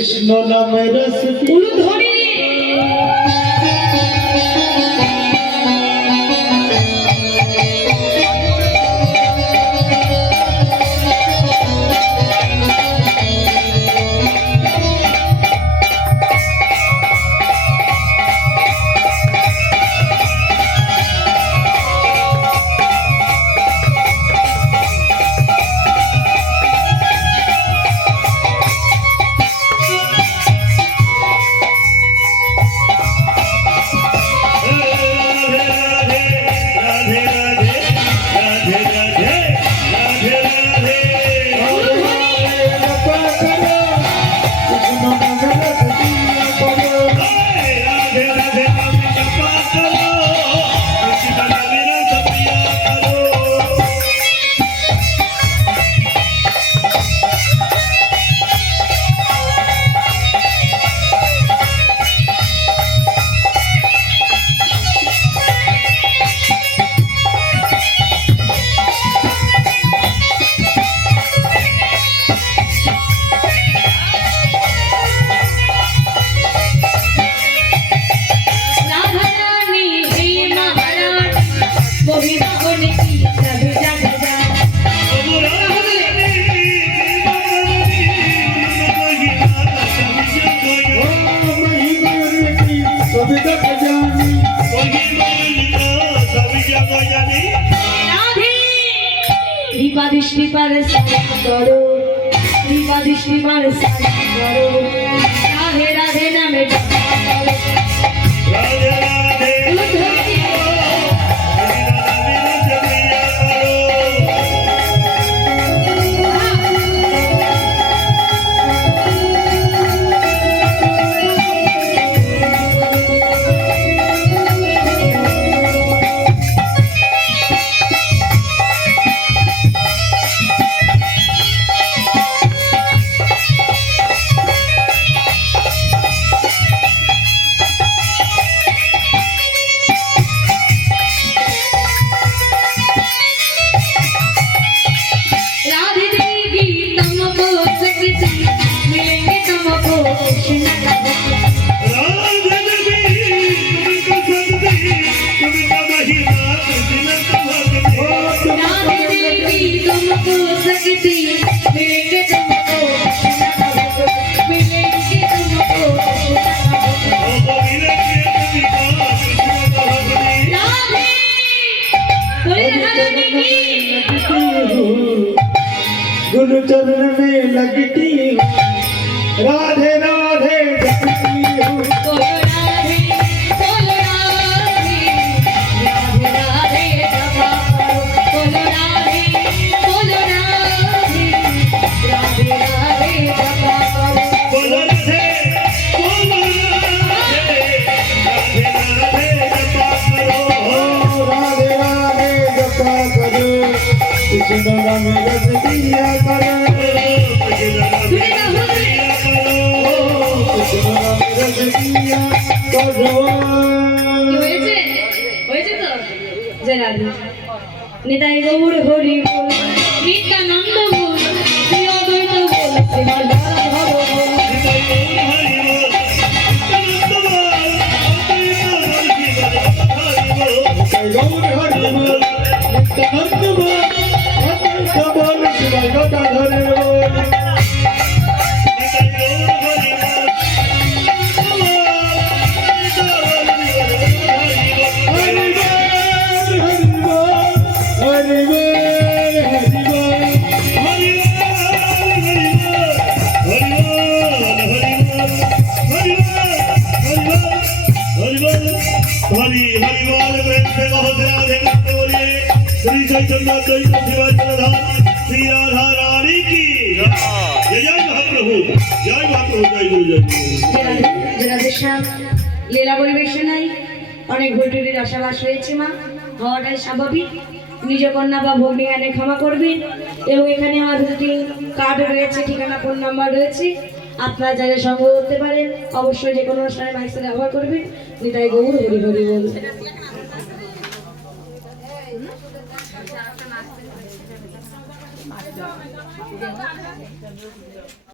কৃষ্ণ নামে রস উলুধ্বনি दृष्टि पर करो कृपा दृष्टि पर करो राधे राधे नामे राधे राधे गुरु चरण में लगती हूँ राधे राधे जपती हूँ बोलो राधे बोलो राधे जपा करो बोलो राधे बोलो राधे राधे राधे जपा करो बोलो राधे बोलो राधे जपा करो राधे राधे जपा करो कृष्ण नाम रस दिया करो নিতাই গৌর হরি বল নিত্যানন্দ বল শ্রী অদ্বৈত বল শ্রীমদ রাধা বল নিতাই গৌর হরি বল নিত্যানন্দ বল অদ্বৈত বল শ্রীমদ রাধা বল हरि हरि बोल प्रेम से बहुत राधे कृष्ण बोलिए श्री चैतन्य चैतन्य शिवाचार्य श्री राधा रानी की जय जय महाप्रभु जय महाप्रभु जय गुरु जय রাধে শ্যাম লীলা পরিবেশনায় অনেক ভুলটুটির আশাবাস রয়েছে মা হওয়াটাই স্বাভাবিক নিজ কন্যা বা ভগ্নী আনে ক্ষমা করবেন এবং এখানে আমাদের দুটি কার্ড রয়েছে ঠিকানা ফোন নাম্বার রয়েছে আপনারা যারা সঙ্গ করতে পারেন অবশ্যই যে কোনো অনুষ্ঠানে মাইক সেট ব্যবহার করবেন নিতাই গৌর হরি হরি বল